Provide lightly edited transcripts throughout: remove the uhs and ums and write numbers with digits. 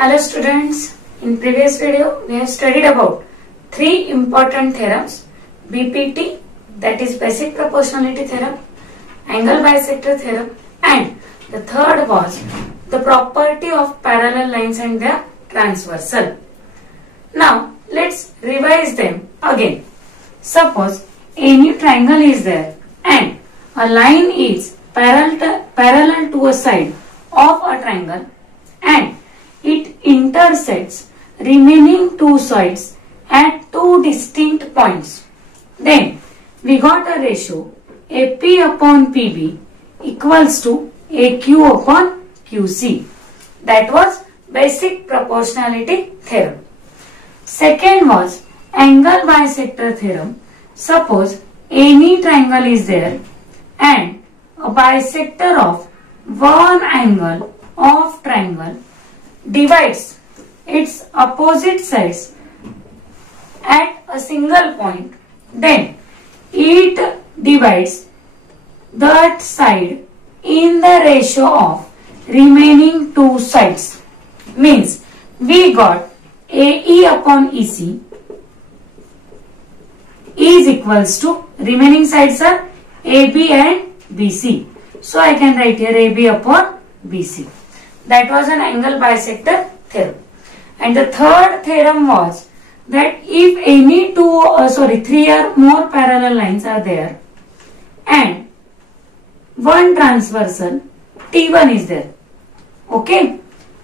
Hello students, in previous video we have studied about three important theorems: BPT, that is basic proportionality theorem, angle bisector theorem, and the third was the property of parallel lines and their transversal. Now let's revise them again. Suppose any triangle is there and a line is parallel to a side of a triangle and it intersects remaining two sides at two distinct points. Then we got a ratio AP upon PB equals to AQ upon QC. That was basic proportionality theorem. Second was angle bisector theorem. Suppose any triangle is there and a bisector of one angle of triangle divides its opposite sides at a single point, then it divides that side in the ratio of remaining two sides. Means we got AE upon EC is equals to remaining sides are AB and BC. So I can write here AB upon BC. That was an angle bisector theorem. And the third theorem was that if any three or more parallel lines are there and one transversal T1 is there, okay,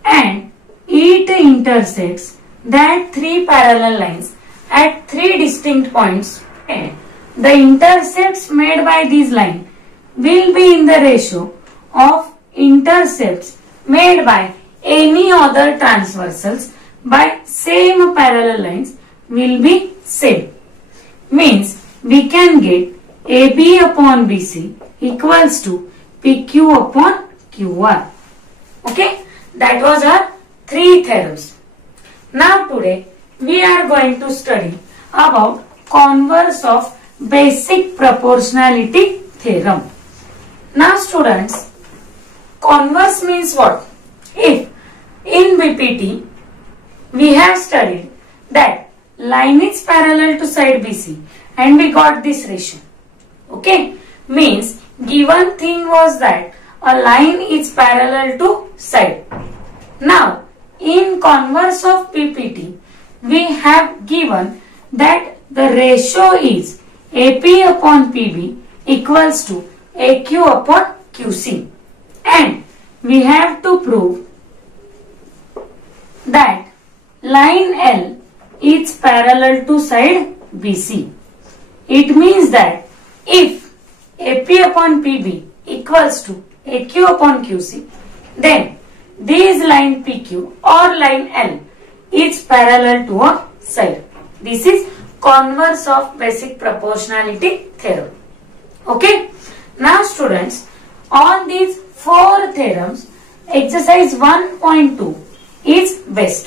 and it intersects that three parallel lines at three distinct points, and the intercepts made by these lines will be in the ratio of intercepts made by any other transversals by same parallel lines will be same. Means we can get AB upon BC equals to PQ upon QR. Okay, that was our three theorems. Now today we are going to study about converse of basic proportionality theorem. Now students, converse means what? If in BPT we have studied that line is parallel to side BC and we got this ratio. Okay, means given thing was that a line is parallel to side. Now in converse of BPT we have given that the ratio is AP upon PB equals to AQ upon QC, and we have to prove that line L is parallel to side BC. It means that if AP upon PB equals to AQ upon QC, then this line PQ or line L is parallel to a side. This is converse of basic proportionality theorem. Okay. Now students, on these four theorems, exercise 1.2 is best.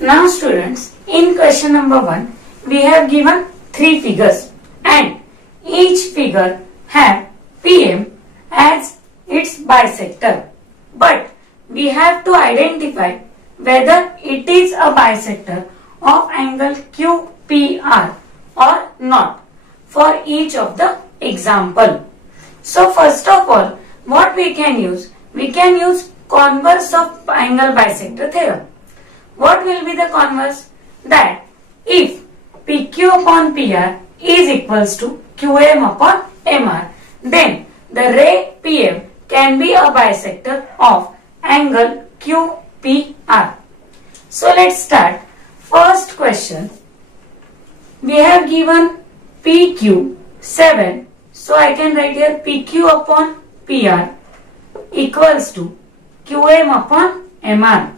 Now students, in question number 1, we have given three figures and each figure have PM as its bisector. But we have to identify whether it is a bisector of angle QPR or not for each of the example. So first of all, what we can use? We can use converse of angle bisector theorem. What will be the converse? That if PQ upon PR is equals to QM upon MR, then the ray PM can be a bisector of angle QPR. So let's start. First question. We have given PQ 7. So I can write here PQ upon PR equals to QM upon MR.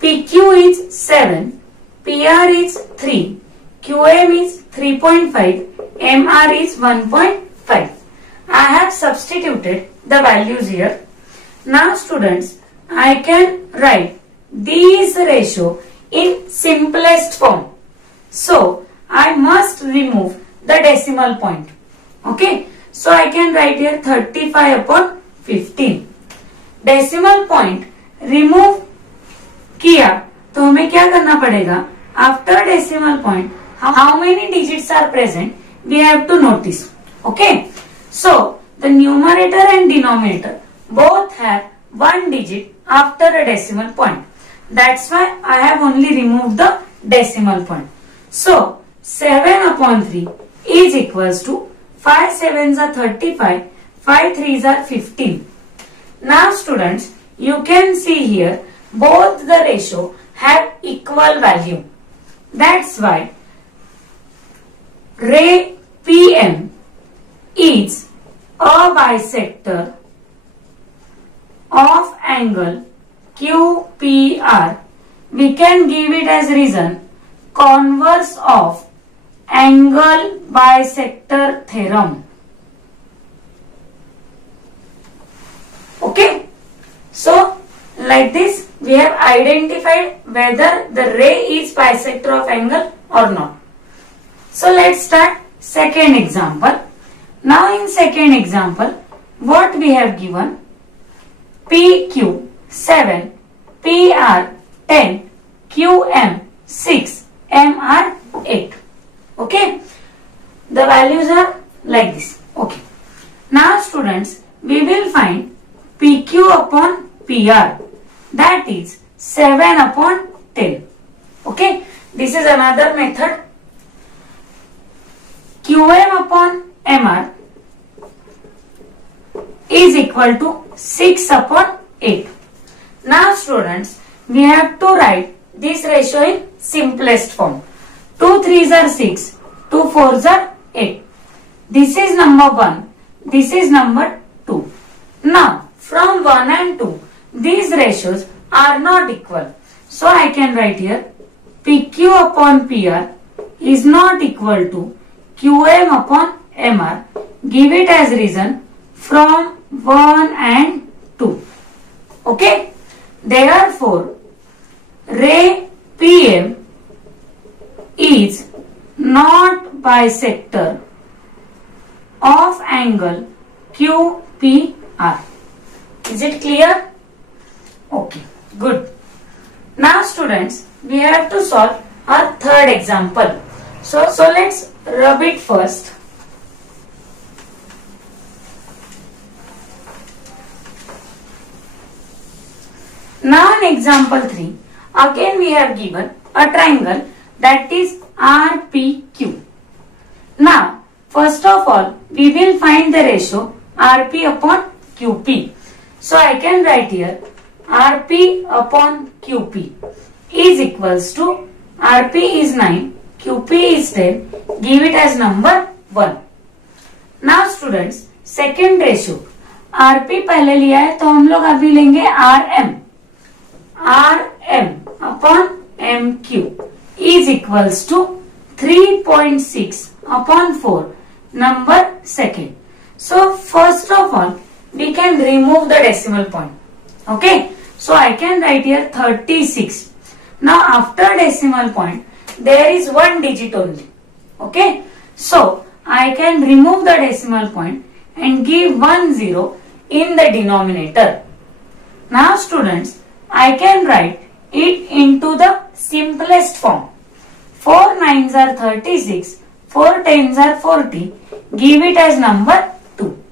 PQ is 7, PR is 3, QM is 3.5, MR is 1.5. I have substituted the values here. Now students, I can write these ratio in simplest form. So I must remove the decimal point. Okay, so I can write here 35 upon 15. Decimal point remove किया तो हमें क्या करना पड़ेगा? After decimal point, how many digits are present? We have to notice. Okay, so the numerator and denominator both have one digit after a decimal point. That's why I have only removed the decimal point. So 7 upon 3 is equals to 5 sevens are 35, 5 threes are 15. Now students, you can see here both the ratio have equal value. That's why ray PM is a bisector of angle QPR. We can give it as reason converse of angle bisector theorem. Okay, so like this we have identified whether the ray is bisector of angle or not. So let's start second example. Now in second example, what we have given? PQ 7, PR 10, QM 6, MR 8. Okay, the values are like this. Okay, now students, we will find PQ upon PR, that is 7 upon 10. Okay, this is another method. QM upon MR is equal to 6 upon 8. Now students, we have to write this ratio in simplest form. 2 3s are 6, 2 4s are 8. This is number 1, this is number 2. Now from 1 and 2, these ratios are not equal. So I can write here PQ upon PR is not equal to QM upon MR. Give it as reason from 1 and 2. Okay, therefore ray PM is not bisector of angle QPR. Is it clear? Okay, good. Now students, we have to solve our third example. So let's rub it first. Now in example 3, again we have given a triangle that is RPQ. Now first of all, we will find the ratio RP upon QP. So I can write here RP upon QP is equals to RP is 9, QP is 10. Give it as number 1. Now students, second ratio RP पहले लिया है तो हम लोग अभी लेंगे RM. RM upon MQ is equals to 3.6 upon 4, number second. So first of all, we can remove the decimal point. Okay, so I can write here 36. Now after decimal point, there is one digit only. Okay, so I can remove the decimal point and give 10 in the denominator. Now students, I can write it into the simplest form. 4 9s are 36, 4 10s are 40. Give it as number 2.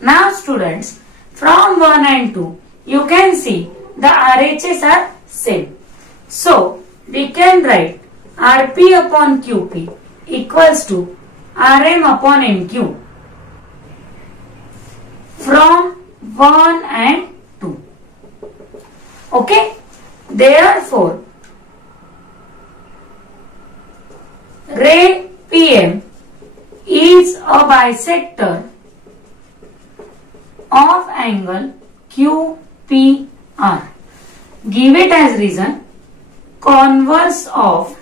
Now students, from 1 and 2, you can see the RHS are same. So we can write RP upon QP equals to RM upon MQ from 1 and 2. Okay, therefore ray PM is a bisector of angle QPR. Give it as reason converse of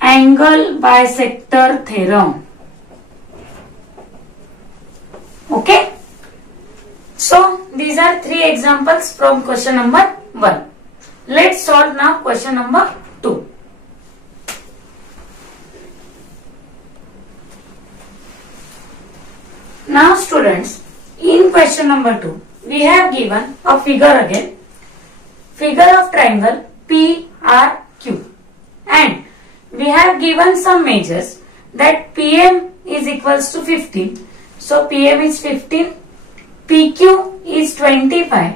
angle bisector theorem. Okay, so these are 3 examples from question number 1. Let's solve now question number 2. Now students, in question number 2, we have given a figure again. Figure of triangle PRQ. And we have given some measures that PM is equals to 15. So PM is 15. PQ is 25.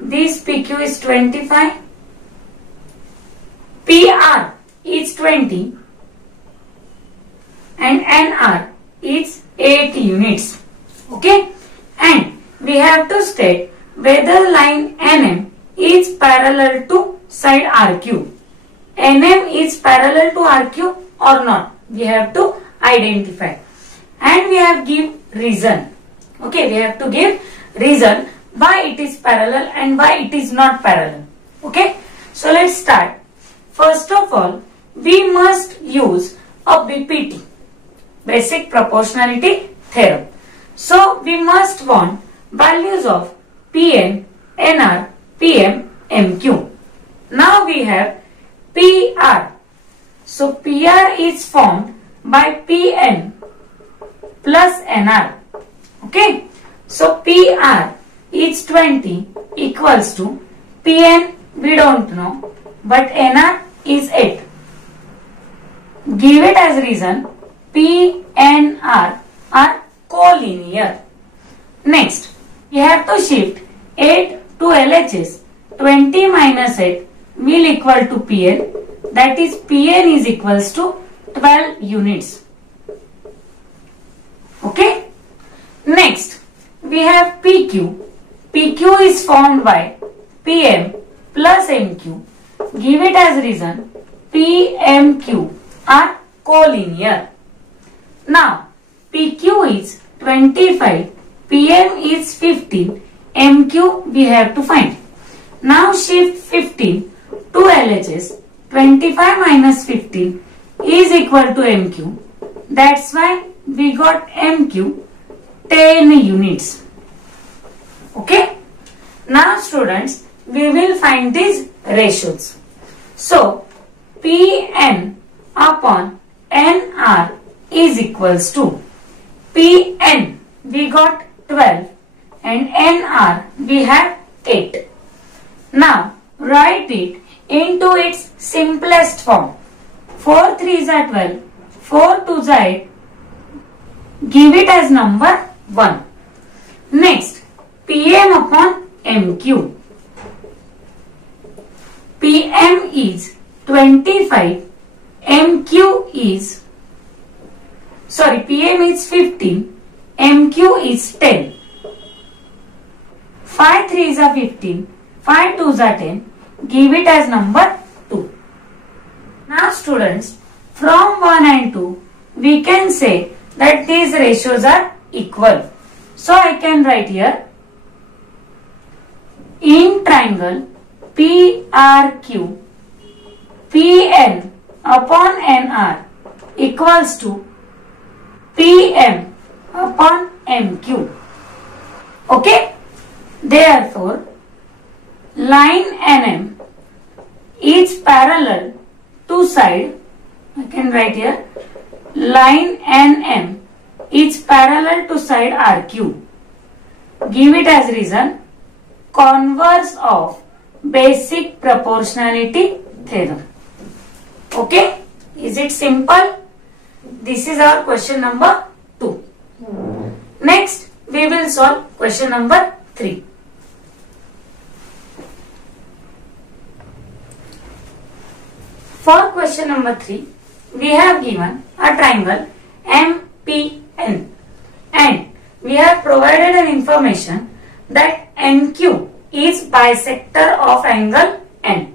This PQ is 25. PR is 20. And NR is 8 units. Okay. And we have to state whether line NM is parallel to side RQ. NM is parallel to RQ or not. We have to identify. And we have give reason. Okay, we have to give reason why it is parallel and why it is not parallel. Okay, so let's start. First of all, we must use a BPT, basic proportionality theorem. So we must want values of PN, NR, PM, MQ. Now we have PR. So PR is formed by PN plus NR. Okay. So PR is 20 equals to PN we don't know, but NR is 8. Give it as reason PNR are collinear. Next, we have to shift 8 to LHS. 20 minus 8 will equal to PN. That is PN is equals to 12 units. Okay. Next, we have PQ. PQ is formed by PM plus MQ. Give it as reason PMQ are collinear. Now, PQ is 25, PM is 15, MQ we have to find. Now shift 15 to LHS. 25 minus 15 is equal to MQ. That's why we got MQ 10 units. Okay. Now students, we will find these ratios. So PN upon NR is equals to PN we got 12 and NR we have 8. Now write it into its simplest form. 4 3s are 12, 4 2s are 8. Give it as number 1. Next, PM upon MQ. PM is 25, MQ is, PM is 15, MQ is 10. 5 3s are 15, 5 2s are 10. Give it as number 2. Now students, from 1 and 2, we can say that these ratios are equal. So I can write here, in triangle PRQ, PN upon NR equals to PM upon MQ. Okay. Therefore, line NM is parallel to side. I can write here, line NM is parallel to side RQ. Give it as reason, converse of basic proportionality theorem. Okay, is it simple? This is our question number 2. Next, we will solve question number 3. For question number 3, we have given a triangle MPN and we have provided an information that NQ is bisector of angle N.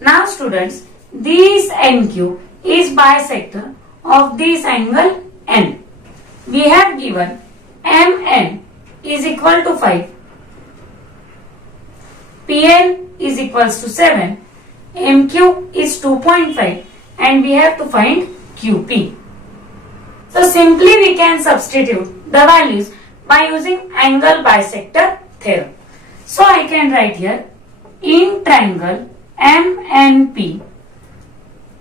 Now students, this NQ is bisector of this angle N. We have given MN is equal to 5, PN is equals to 7, MQ is 2.5 and we have to find QP. So simply we can substitute the values by using angle bisector theorem. So I can write here, in triangle MNP,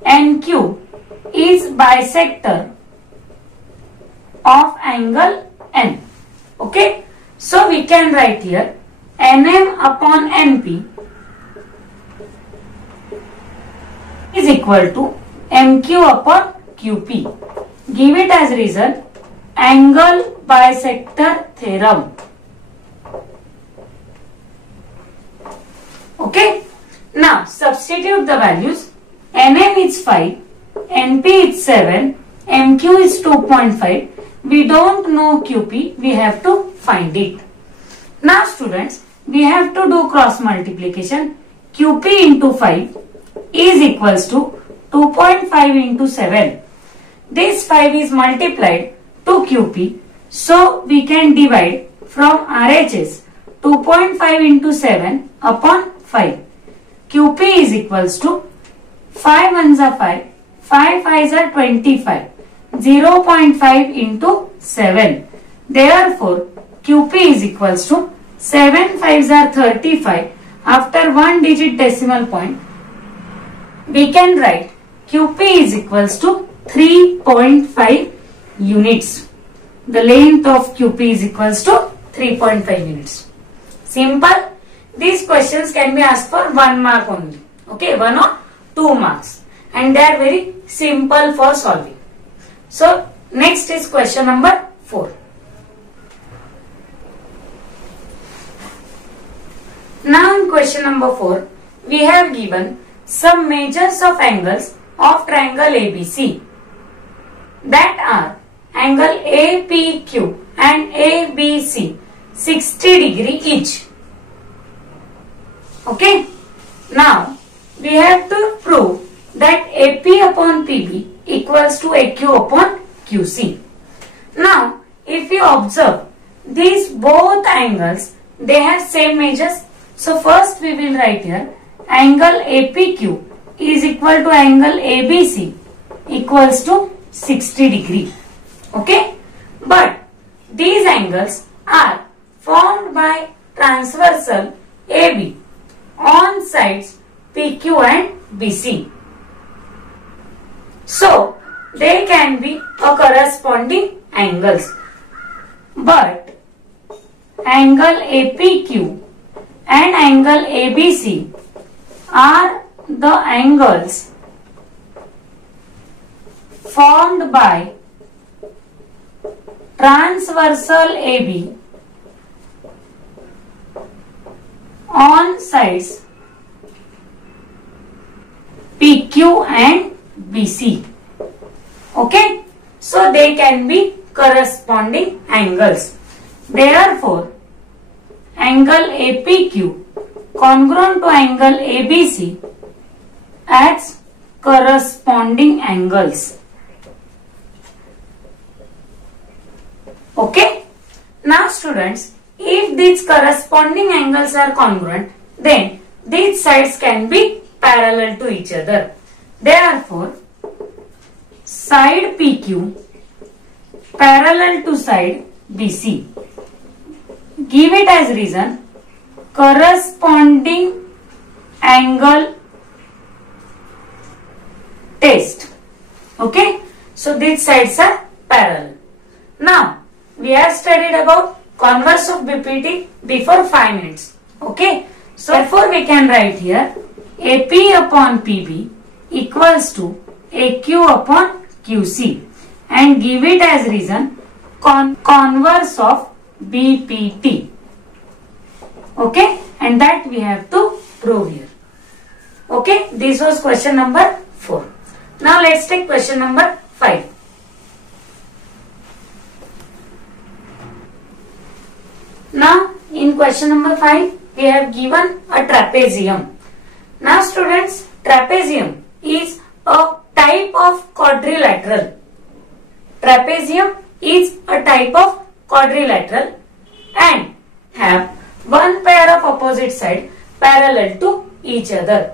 NQ is bisector of angle N. Okay, so we can write here Nm upon Np is equal to Mq upon Qp. Give it as reason angle bisector theorem. Okay, now substitute the values. Nm is 5, Np is 7, Mq is 2.5. We don't know Qp, we have to find it. Now students, we have to do cross multiplication. Qp into 5 is equals to 2.5 into 7. This 5 is multiplied to Qp. So we can divide from RHS 2.5 into 7 upon 5. Qp is equals to 5 ones are 5, 5 5s are 25. 0.5 into 7. Therefore, Qp is equals to 7 5s are 35. After one digit decimal point, we can write Qp is equals to 3.5 units. The length of Qp is equals to 3.5 units. Simple. These questions can be asked for 1 mark only. Okay, 1 or 2 marks. And they are very simple for solving. So, next is question number 4. Now in question number 4, we have given some measures of angles of triangle ABC that are angle APQ and ABC 60 degree each. Okay. Now, we have to prove that AP upon PB equals to AQ upon QC. Now, if you observe these both angles, they have same measures. So, first we will write here angle APQ is equal to angle ABC equals to 60 degree. Okay. But these angles are formed by transversal AB on sides PQ and BC. So, they can be a corresponding angles. But angle APQ and angle ABC are the angles formed by transversal AB on sides PQ and BC. Okay, so they can be corresponding angles. Therefore, angle APQ congruent to angle ABC as corresponding angles. Okay, now students, if these corresponding angles are congruent, then these sides can be parallel to each other. Therefore, side PQ parallel to side BC. Give it as reason corresponding angle test. Okay, so these sides are parallel. Now, we have studied about converse of BPT before 5 minutes. Okay, so therefore we can write here AP upon PB equals to AQ upon QC and give it as reason converse of BPT. Okay, and that we have to prove here. Okay, this was question number 4. Now let's take question number 5. Now in question number 5 we have given a trapezium. Now students, trapezium is a type of quadrilateral. Trapezium is a type of quadrilateral and have one pair of opposite side parallel to each other.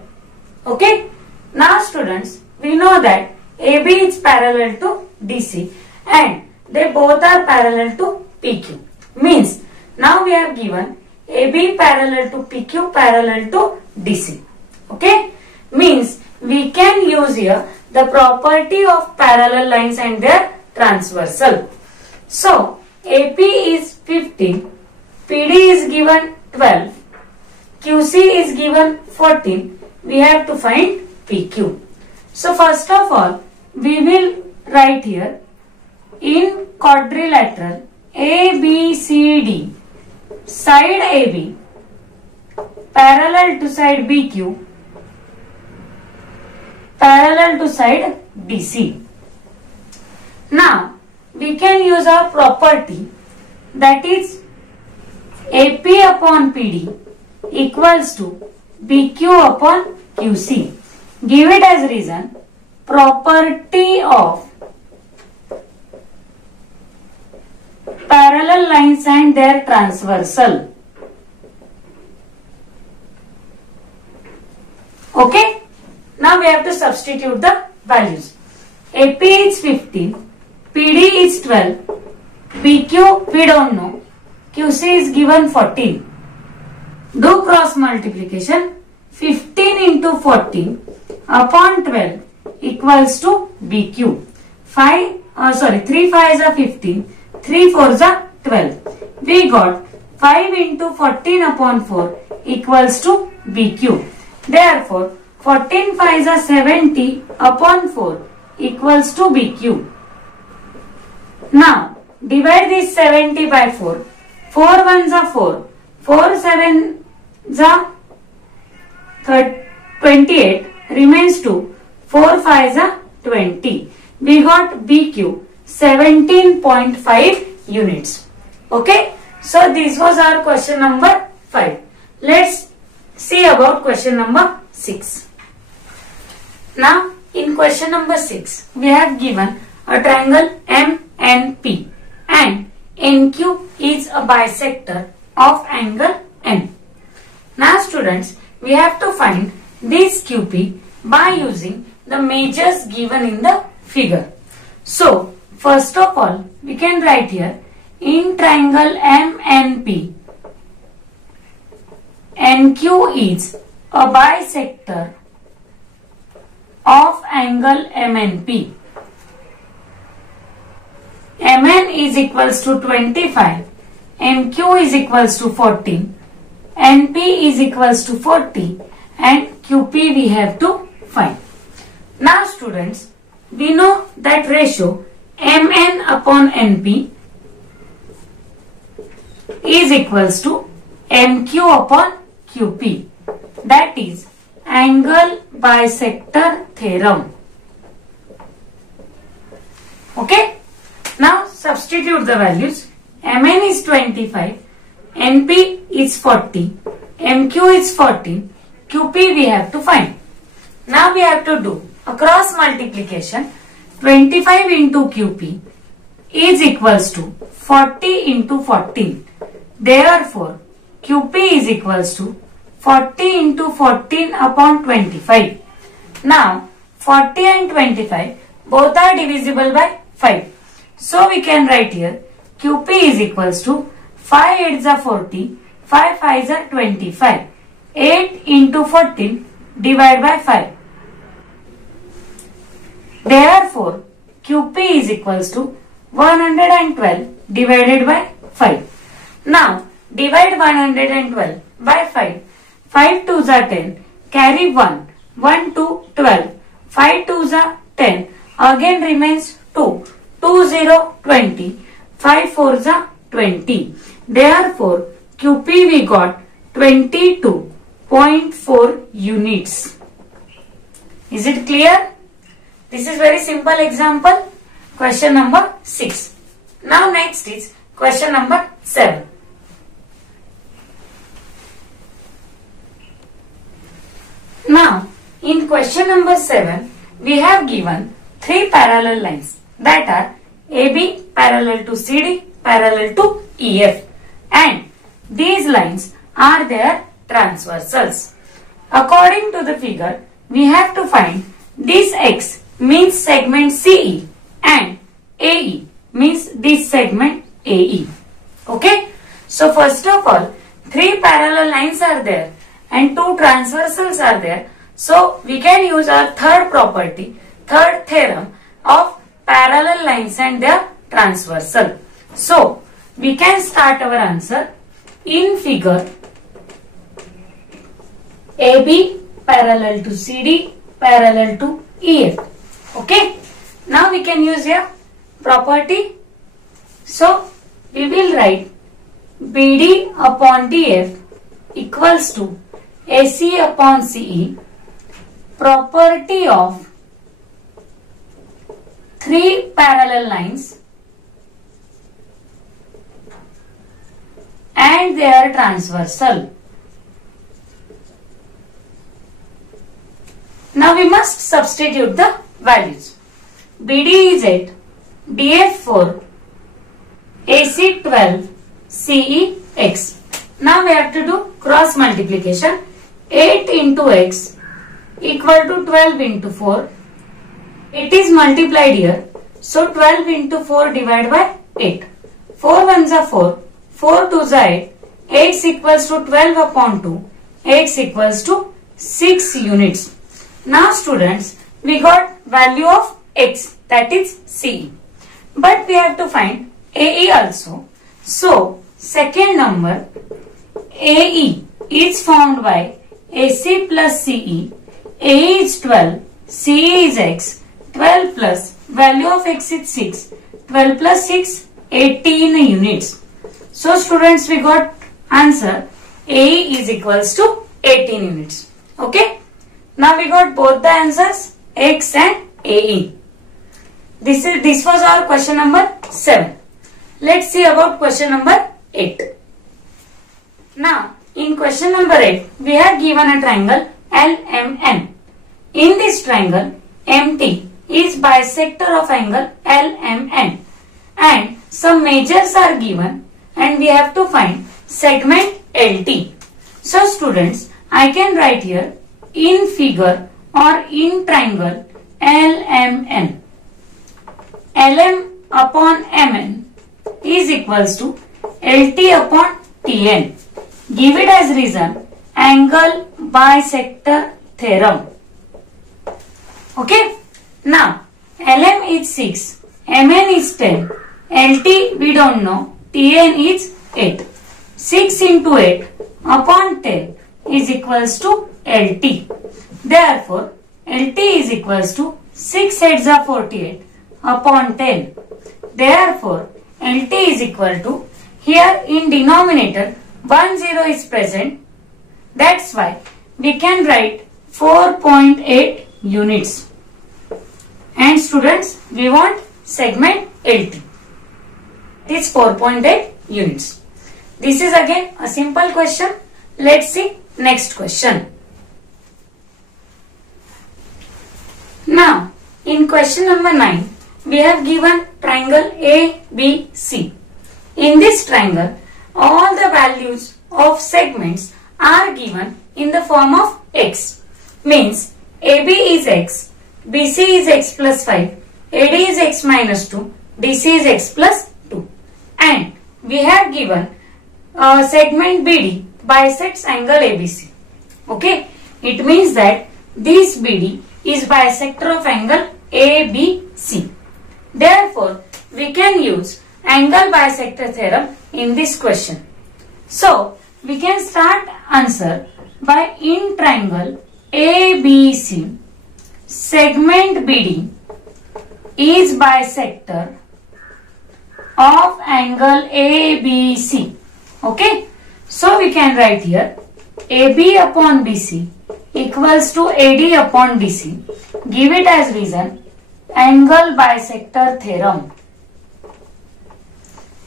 Okay. Now students, we know that AB is parallel to DC and they both are parallel to PQ. Means now we have given AB parallel to PQ parallel to DC. Okay. Means we can use here the property of parallel lines and their transversal. So AP is 15, PD is given 12, QC is given 14. We have to find PQ. So first of all, we will write here in quadrilateral ABCD, side AB parallel to side BQ, parallel to side BC. Now we can use our property, that is AP upon PD equals to BQ upon QC. Give it as reason, property of parallel lines and their transversal. Okay, now we have to substitute the values. AP is 15, PD is 12, PQ we don't know, QC is given 14. Do cross multiplication. 15 into 14 upon 12 equals to BQ. 3 5s are 15, 3 4s are 12. We got 5 into 14 upon 4 equals to BQ. Therefore, 14 5s are 70 upon 4 equals to BQ. Now, divide this 70 by 4. 4 1s are 4. 4 7s are 28, remains 2. 4 5s are 20. We got BQ 17.5 units. Okay. So this was our question number 5. Let's see about question number 6. Now in question number 6, we have given a triangle MNP and NQ is a bisector of angle N. Now students, we have to find this QP by using the measures given in the figure. So, first of all, we can write here, in triangle MNP, NQ is a bisector of angle MNP. MN is equals to 25, NQ is equals to 14, NP is equals to 40 and QP we have to find. Now students, we know that ratio MN upon NP is equals to MQ upon QP, that is angle bisector theorem. Okay. Now substitute the values. MN is 25, NP is 40, MQ is 14, QP we have to find. Now we have to do a cross multiplication. 25 into QP is equals to 40 into 14. Therefore, QP is equals to 40 into 14 upon 25. Now, 40 and 25 both are divisible by 5. So, we can write here QP is equals to 5 8s are 40, 5 5s are 25. 8 into 14 divided by 5. Therefore, QP is equals to 112 divided by 5. Now, divide 112 by 5. 5 2s are 10. Carry 1. 1 2 12. 5 2s are 10. Again remains 2. 2 0 20. 5 4s are 20. Therefore, QP we got 22.4 units. Is it clear? This is very simple example. Question number 6. Now next is question number 7. Now in question number 7, we have given 3 parallel lines, that are AB parallel to CD parallel to EF, and these lines are their transversals. According to the figure, we have to find this X means segment CE and AE means this segment AE. Okay. So first of all, 3 parallel lines are there and 2 transversals are there. So we can use our third property, third theorem of parallel lines and their transversal. So we can start our answer. In figure, AB parallel to CD parallel to EF. Okay. Now we can use a property. So we will write BD upon DF equals to AC upon CE, property of three parallel lines and they are transversal. Now we must substitute the values. BD is 8, DF 4, AC 12, CE x. Now we have to do cross multiplication. 8 into x equal to 12 into 4. It is multiplied here. So 12 into 4 divided by 8. 4 ones are 4. 4 twos are 8. X equals to 12 upon 2. X equals to 6 units. Now students, we got value of x, that is CE. But we have to find AE also. So second number AE is found by AC plus CE. AE is 12, CE is x. 12 plus value of x is 6. 12 plus 6, 18 units. So students, we got answer AE is equals to 18 units. Okay. Now we got both the answers, x and AE. This was our question number 7. Let's see about question number 8. Now, in question number 8, we have given a triangle LMN. In this triangle, MT is bisector of angle LMN and some measures are given and we have to find segment LT. So students, I can write here in figure or in triangle LMN. LM upon MN is equals to LT upon TN. Give it as reason angle bisector theorem. Okay. Now LM is 6, MN is 10, LT we don't know, TN is 8. 6 into 8 upon 10 is equals to LT. Therefore, LT is equals to 6 heads are 48 upon 10. Therefore, LT is equal to, here in denominator 1 0 is present. That's why we can write 4.8 units. And students, we want segment LT. It is 4.8 units. This is again a simple question. Let's see next question. Now, in question number 9, we have given triangle ABC. In this triangle, all the values of segments are given in the form of x. Means AB is x, BC is x plus 5, AD is x minus 2, DC is x plus 2. And we have given segment BD bisects angle ABC. Okay. It means that this BD is bisector of angle ABC. Therefore, we can use angle bisector theorem in this question. So, we can start answer by in triangle ABC, segment BD is bisector of angle ABC. Okay. So, we can write here AB upon BC equals to AD upon DC. Give it as reason angle bisector theorem.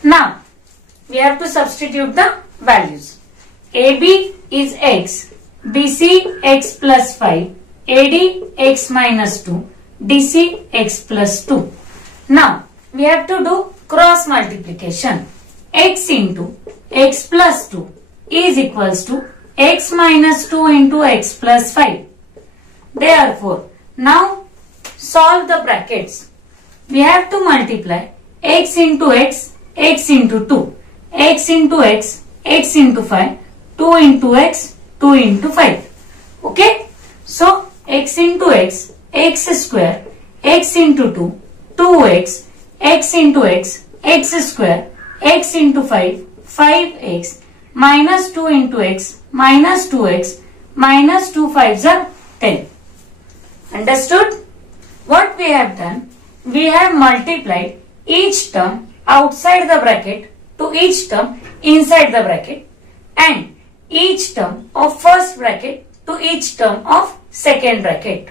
Now, we have to substitute the values. AB is x, BC x plus 5, AD x minus 2, DC x plus 2. Now, we have to do cross multiplication. X into x plus 2 is equals to x minus 2 into x plus 5. Therefore, now solve the brackets. We have to multiply x into x, x into 2, x into x, x into 5, 2 into x, 2 into 5. Okay. So, x into x, x square, x into 2, 2x, x into x, x square, x into 5, 5x, minus 2 into x, minus 2x, minus 2 5s are 10. Understood? What we have done? We have multiplied each term outside the bracket to each term inside the bracket and each term of first bracket to each term of second bracket.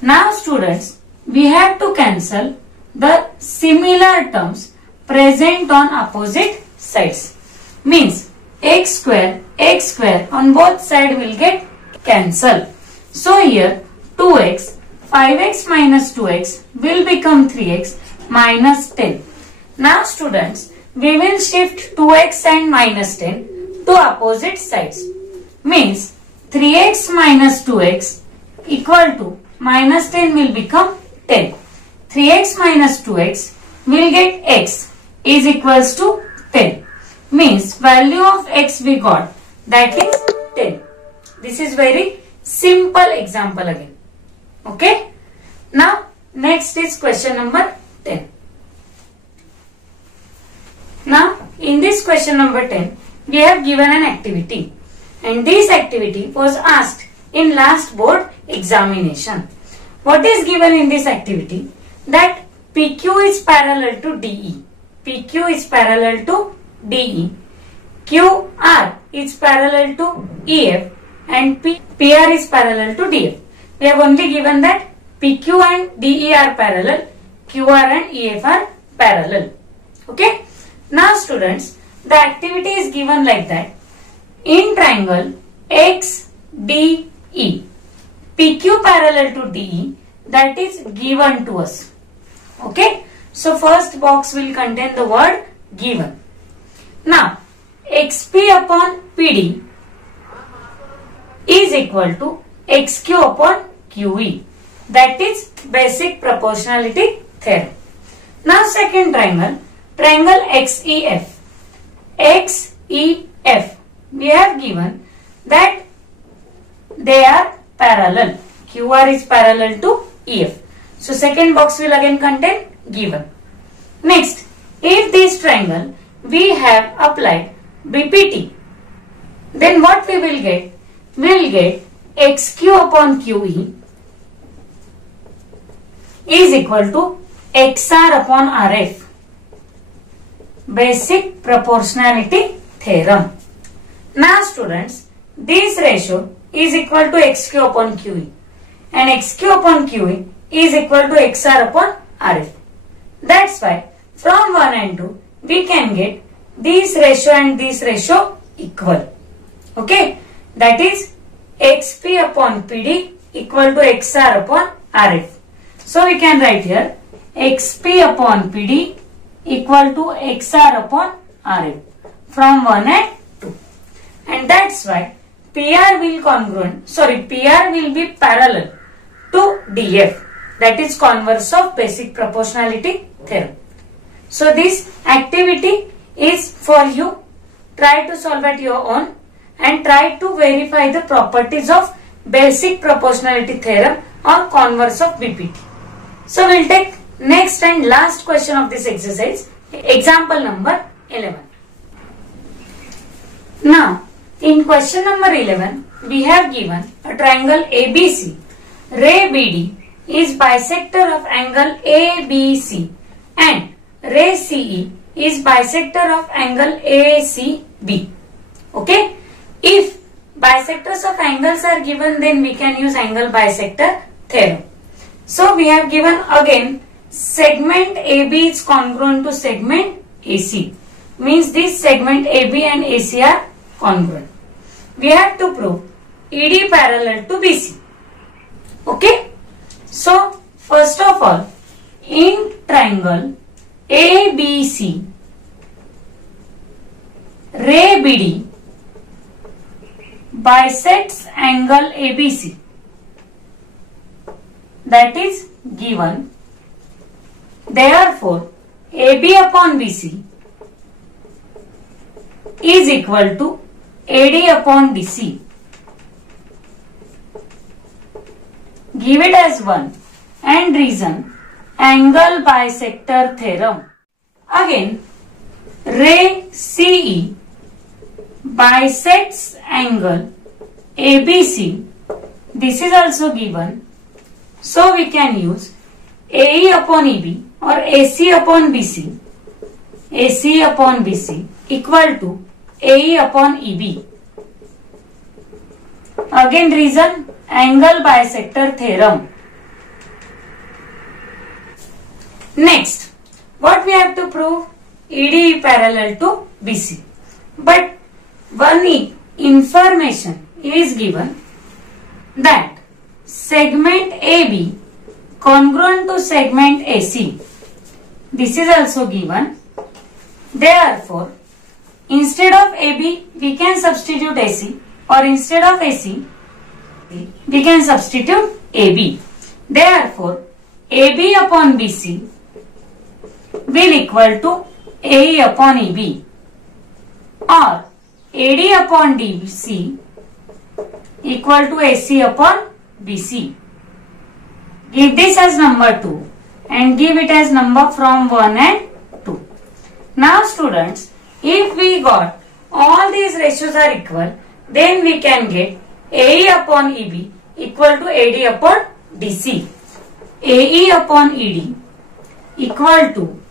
Now students, we have to cancel the similar terms present on opposite sides. Means x square on both sides will get cancelled. So here 2x, 5x minus 2x will become 3x minus 10. Now students, we will shift 2x and minus 10 to opposite sides. Means 3x minus 2x equal to minus 10 will become 10. 3x minus 2x will get x is equals to 10. Means value of x we got, that is 10. This is very simple example again. Okay. Now next is question number 10. Now in this question number 10 we have given an activity and this activity was asked in last board examination. What is given in this activity? That PQ is parallel to DE. PQ is parallel to DE. QR is parallel to EF and PR is parallel to DF. We have only given that PQ and DE are parallel, QR and EF are parallel. Okay. Now students, the activity is given like that. In triangle XDE, PQ parallel to DE, that is given to us. Okay. So first box will contain the word given. Now XP upon PD is equal to XQ upon QE. That is basic proportionality theorem. Now second triangle, triangle XEF. XEF, we have given that they are parallel. QR is parallel to EF. So second box will again contain given. Next, if this triangle we have applied BPT, then what we will get? We will get XQ upon QE is equal to XR upon RF. Basic proportionality theorem. Now students, this ratio is equal to XQ upon QE and XQ upon QE is equal to XR upon RF. That's why from 1 and 2 we can get this ratio and this ratio equal. Okay, that is XP upon PD equal to XR upon RF. So we can write here XP upon PD equal to XR upon RF from 1 and 2. And that's why PR will be parallel to DF. That is converse of basic proportionality theorem. So this activity is for you. Try to solve at your own and try to verify the properties of basic proportionality theorem or converse of BPT. So we'll take next and last question of this exercise, example number 11. Now in question number 11 we have given a triangle ABC. Ray BD is bisector of angle ABC and ray CE is bisector of angle ACB. Okay. If bisectors of angles are given, then we can use angle bisector theorem. So we have given again segment AB is congruent to segment AC. Means this segment AB and AC are congruent. We have to prove ED parallel to BC. Okay. So first of all, in triangle ABC, ray BD bisects angle ABC. That is given. Therefore, AB upon BC is equal to AD upon DC. Give it as 1 and reason angle bisector theorem. Again, ray CE bisects angle ABC. This is also given. So we can use AE upon EB or AC upon BC. AC upon BC equal to AE upon EB. Again reason, angle bisector theorem. Next, what we have to prove? ED parallel to BC. But one information is given that segment AB congruent to segment AC. This is also given. Therefore, instead of AB, we can substitute AC, or instead of AC, we can substitute AB. Therefore, AB upon BC will equal to AE upon EB, or AD upon DC equal to AC upon BC. Give this as number 2 and give it as number from 1 and 2. Now students, if we got all these ratios are equal, then we can get AE upon EB equal to AD upon DC. AE upon ED equal to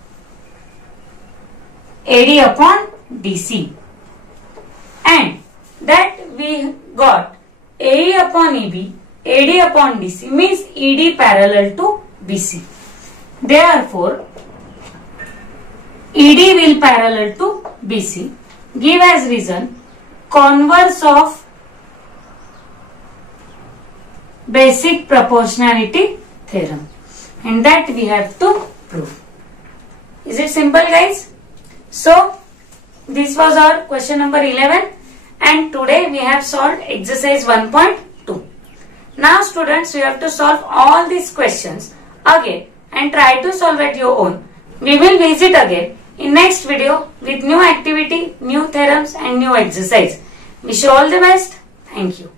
AD upon DC. And that we got AE upon EB, AD upon DC means ED parallel to BC. Therefore, ED will parallel to BC. Give as reason converse of basic proportionality theorem, and that we have to prove. Is it simple, guys? So this was our question number 11, and today we have solved exercise 1.2. Now students, you have to solve all these questions again and try to solve at your own. We will visit again in next video with new activity, new theorems and new exercise. Wish you all the best. Thank you.